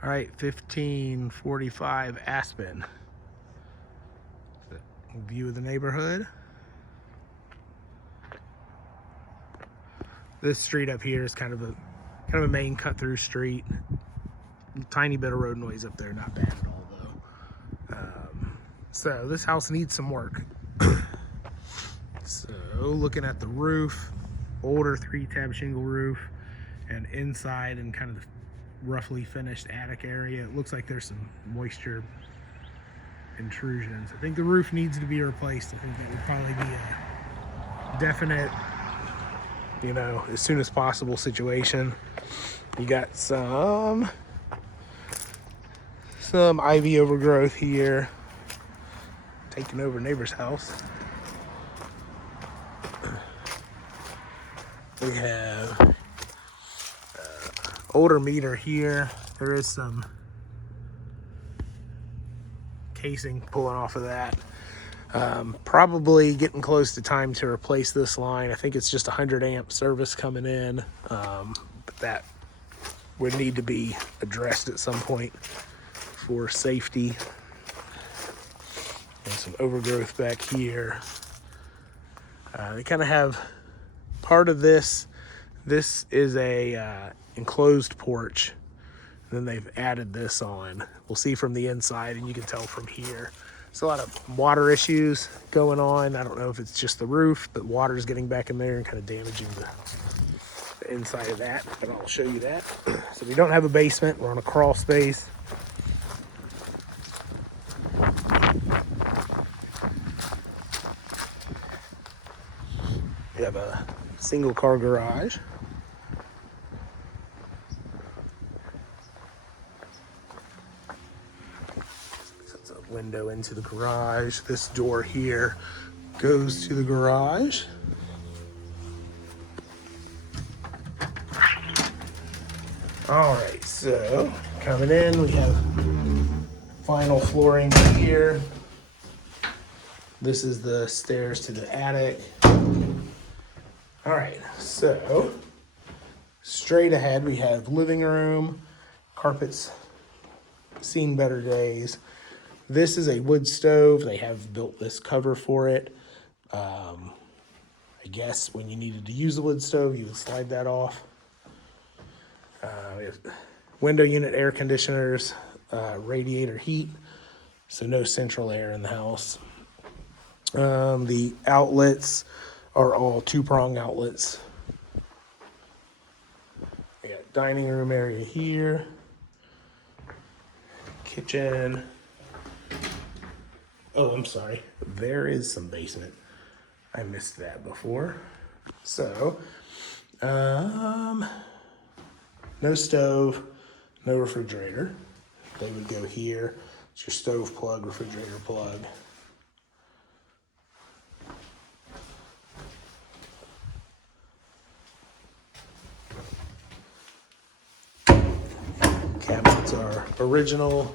All right, 1545 Aspen. View of the neighborhood. This street up here is kind of a main cut through street. Tiny bit of road noise up there, not bad at all though. So this house needs some work. So looking at the roof, older 3-tab shingle roof, and inside and kind of the roughly finished attic area, it looks like there's some moisture intrusions. I think the roof needs to be replaced. I think that would probably be a definite, as soon as possible situation. You got some ivy overgrowth here, taking over neighbor's house. We have older meter here. There is some casing pulling off of that. Probably getting close to time to replace this line. I think it's just 100 amp service coming in, but that would need to be addressed at some point for safety. And some overgrowth back here. They kind of have part of this. This is a enclosed porch. Then they've added this on. We'll see from the inside, and you can tell from here. There's a lot of water issues going on. I don't know if it's just the roof, but water's getting back in there and kind of damaging the inside of that, but I'll show you that. So we don't have a basement. We're on a crawl space. We have a single car garage. Window into the garage. This door here goes to the garage. All right, so coming in, we have vinyl flooring here. This is the stairs to the attic. All right, so straight ahead we have living room, carpets seen better days. This is a wood stove. They have built this cover for it. I guess when you needed to use the wood stove, you would slide that off. We have window unit air conditioners, radiator heat, so no central air in the house. The outlets are all 2-prong outlets. We got dining room area here, kitchen. Oh, I'm sorry. There is some basement. I missed that before. So, no stove, no refrigerator. They would go here. It's your stove plug, refrigerator plug. Cabinets are original.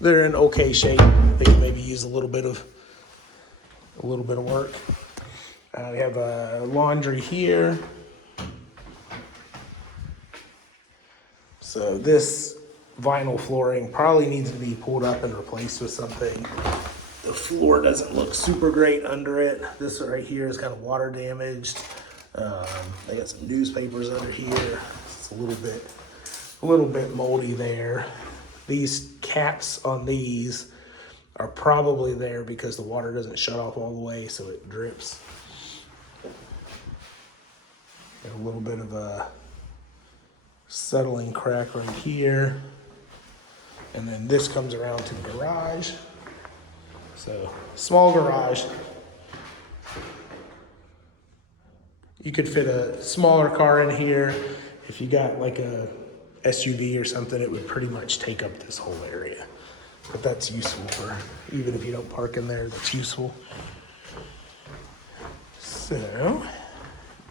They're in okay shape. They can maybe use a little bit of work. We have a laundry here. So this vinyl flooring probably needs to be pulled up and replaced with something. The floor doesn't look super great under it. This right here is kind of water damaged. They got some newspapers under here. It's a little bit moldy there. These caps on these are probably there because the water doesn't shut off all the way, so it drips. Got a little bit of a settling crack right here. And then this comes around to the garage. So, small garage. You could fit a smaller car in here. If you got like a SUV or something, it would pretty much take up this whole area. But that's useful for, even if you don't park in there, that's useful. So,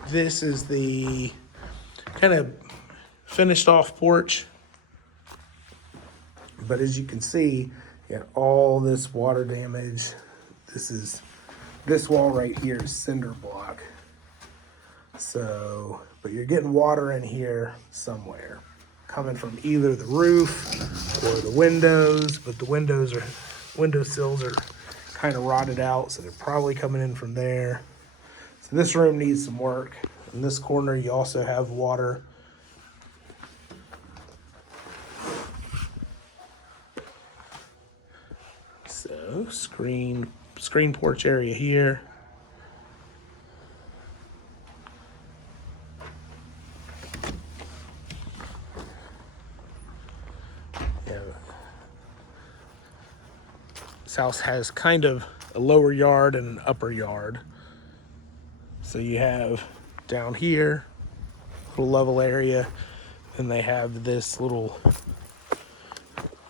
this is the kind of finished off porch. But as you can see, you got all this water damage. This wall right here is cinder block. So, but you're getting water in here somewhere. coming from either the roof or the windows, but the window sills are kind of rotted out, so they're probably coming in from there. So this room needs some work. In this corner, you also have water. So screen porch area here. Yeah. This house has kind of a lower yard and an upper yard. So you have down here, little level area, and they have this little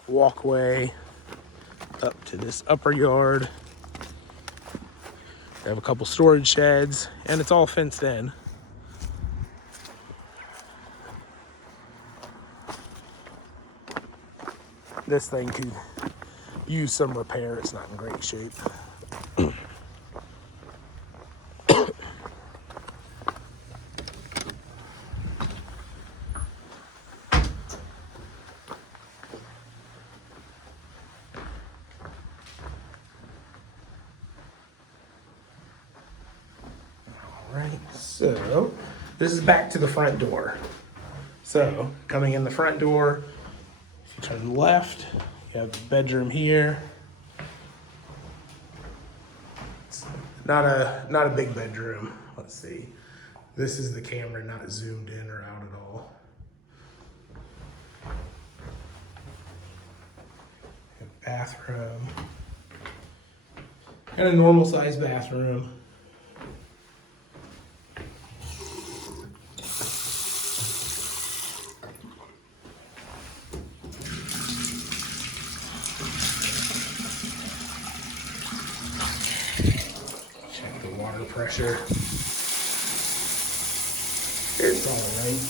walkway up to this upper yard. They have a couple storage sheds, and it's all fenced in. This thing could use some repair. It's not in great shape. Right, so this is back to the front door. So coming in the front door, if you turn left, you have the bedroom here. It's not a big bedroom. Let's see. This is the camera, not zoomed in or out at all. Bathroom. And a normal sized bathroom. Pressure. It's all right.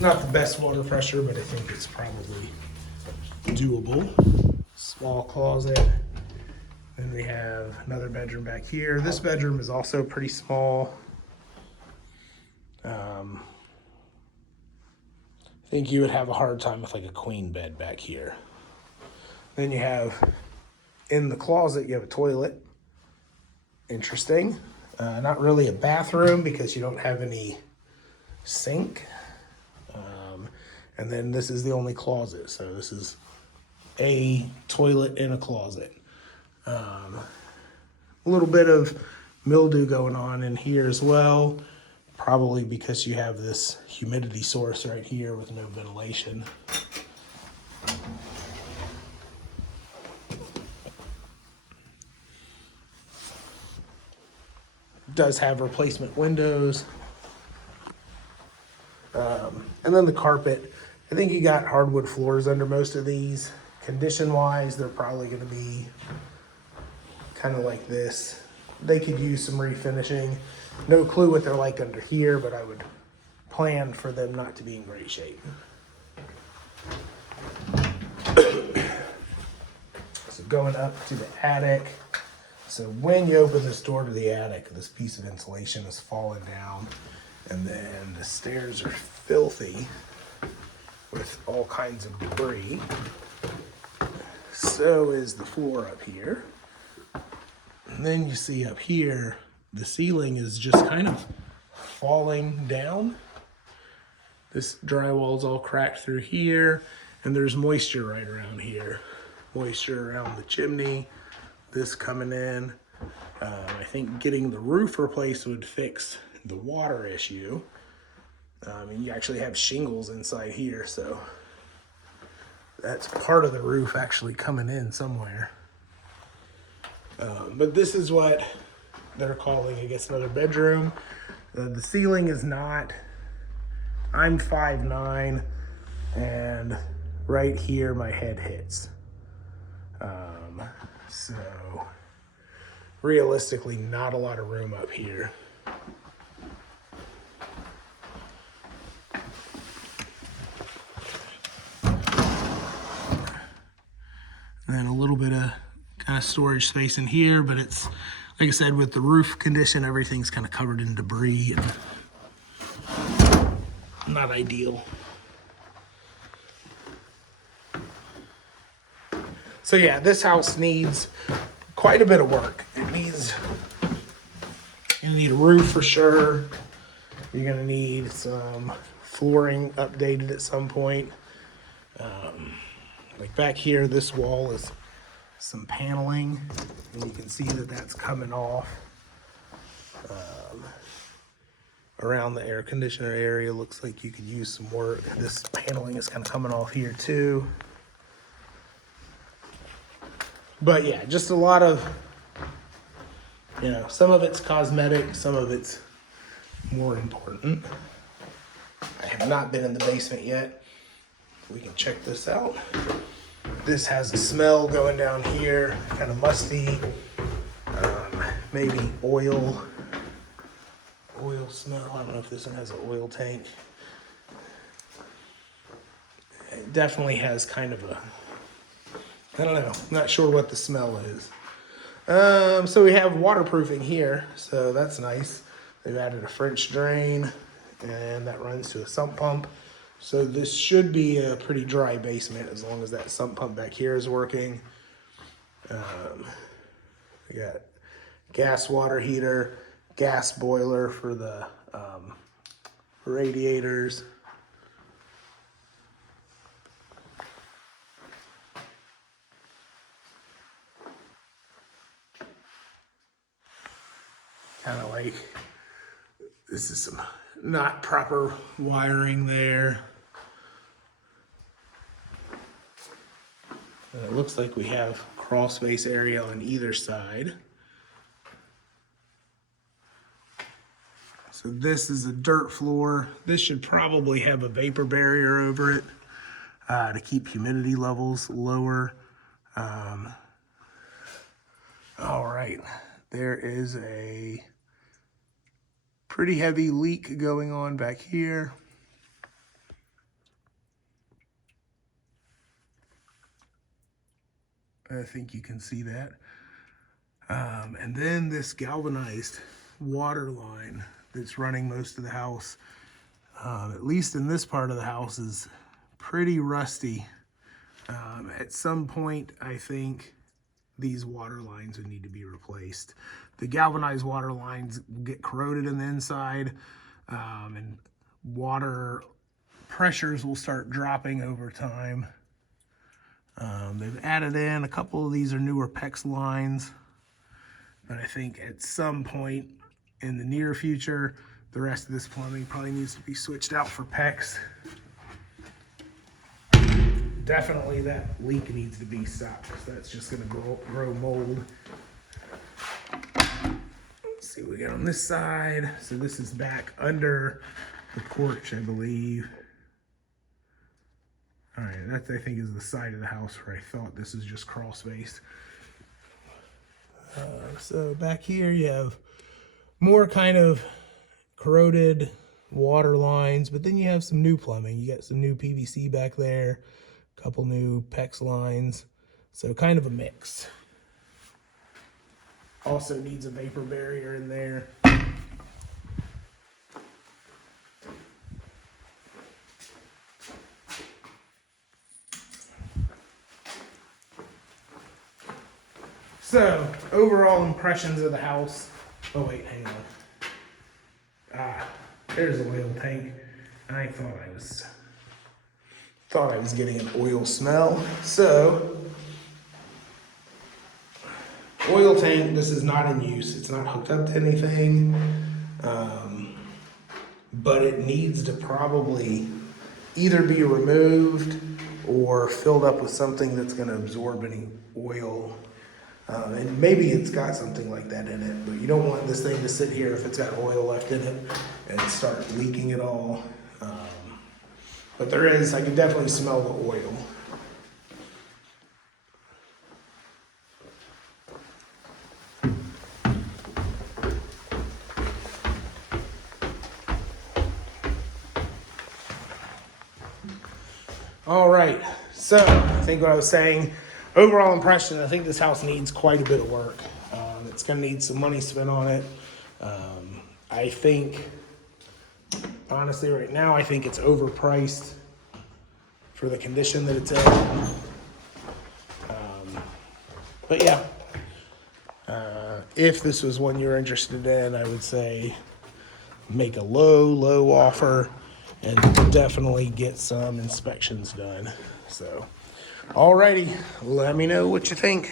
Not the best water pressure, but I think it's probably doable. Small closet. Then we have another bedroom back here. This bedroom is also pretty small. I think you would have a hard time with like a queen bed back here. Then you have in the closet, you have a toilet. Interesting. Not really a bathroom because you don't have any sink. And then this is the only closet. So this is a toilet in a closet. A little bit of mildew going on in here as well. Probably because you have this humidity source right here with no ventilation. Does have replacement windows. And then the carpet. I think you got hardwood floors under most of these. Condition wise, they're probably going to be kind of like this. They could use some refinishing. No clue what they're like under here, but I would plan for them not to be in great shape. So going up to the attic. So when you open this door to the attic, this piece of insulation is falling down, and then the stairs are filthy with all kinds of debris. So is the floor up here. And then you see up here, the ceiling is just kind of falling down. This drywall is all cracked through here, and there's moisture right around here. Moisture around the chimney. This coming in. I think getting the roof replaced would fix the water issue. And you actually have shingles inside here, so that's part of the roof actually coming in somewhere. But this is what they're calling, I guess, another bedroom. The ceiling is not, I'm 5'9", and right here my head hits. So realistically, not a lot of room up here. And then a little bit of kind of storage space in here, but it's, like I said, with the roof condition, everything's kind of covered in debris. not ideal. So yeah, this house needs quite a bit of work. You need a roof for sure. You're gonna need some flooring updated at some point. Like back here, this wall is some paneling, and you can see that that's coming off. Around the air conditioner area, looks like you could use some work. This paneling is kind of coming off here too. But yeah, just a lot of, some of it's cosmetic, some of it's more important. I have not been in the basement yet. We can check this out. This has a smell going down here, kind of musty. Maybe oil smell. I don't know if this one has an oil tank. It definitely has kind of a, I don't know, I'm not sure what the smell is. So we have waterproofing here, so that's nice. They've added a French drain, and that runs to a sump pump. So this should be a pretty dry basement as long as that sump pump back here is working. We got gas water heater, gas boiler for the radiators. Kind of like, this is some not proper wiring there. And it looks like we have crawl space area on either side. So this is a dirt floor. This should probably have a vapor barrier over it to keep humidity levels lower. All right, there is a pretty heavy leak going on back here. I think you can see that. And then this galvanized water line that's running most of the house, at least in this part of the house, is pretty rusty. At some point, I think these water lines would need to be replaced. The galvanized water lines get corroded in the inside, and water pressures will start dropping over time. They've added in a couple of these are newer PEX lines, but I think at some point in the near future, the rest of this plumbing probably needs to be switched out for PEX. Definitely that leak needs to be stopped because that's just going to grow mold. Let's see what we got on this side. So this is back under the porch, I believe. All right, that I think is the side of the house where I thought this is just crawl space. So back here you have more kind of corroded water lines, but then you have some new plumbing. You got some new PVC back there, a couple new PEX lines, so kind of a mix. Also needs a vapor barrier in there. So, overall impressions of the house. Oh wait, hang on. There's an oil tank. I thought I was getting an oil smell. So, oil tank, this is not in use. It's not hooked up to anything. But it needs to probably either be removed or filled up with something that's going to absorb any oil. And maybe it's got something like that in it, but you don't want this thing to sit here if it's got oil left in it and start leaking it all. But there is, I can definitely smell the oil. All right, so I think what I was saying, overall impression, I think this house needs quite a bit of work. It's gonna need some money spent on it. I think honestly, right now, I think it's overpriced for the condition that it's in. But yeah, if this was one you're interested in, I would say make a low offer and definitely get some inspections done. So, alrighty, let me know what you think.